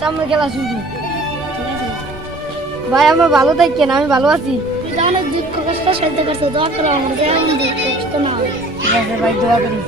সামনে খেলা শুরু। ভাই আমরা ভালো থাকেন, আমি ভালো আছি। অনেক দুঃখ কষ্ট সহ্য করছে, দোয়া করো আমার যেমন দুঃখ কষ্ট না হয়। ঠিক আছে ভাই, দোয়া করি।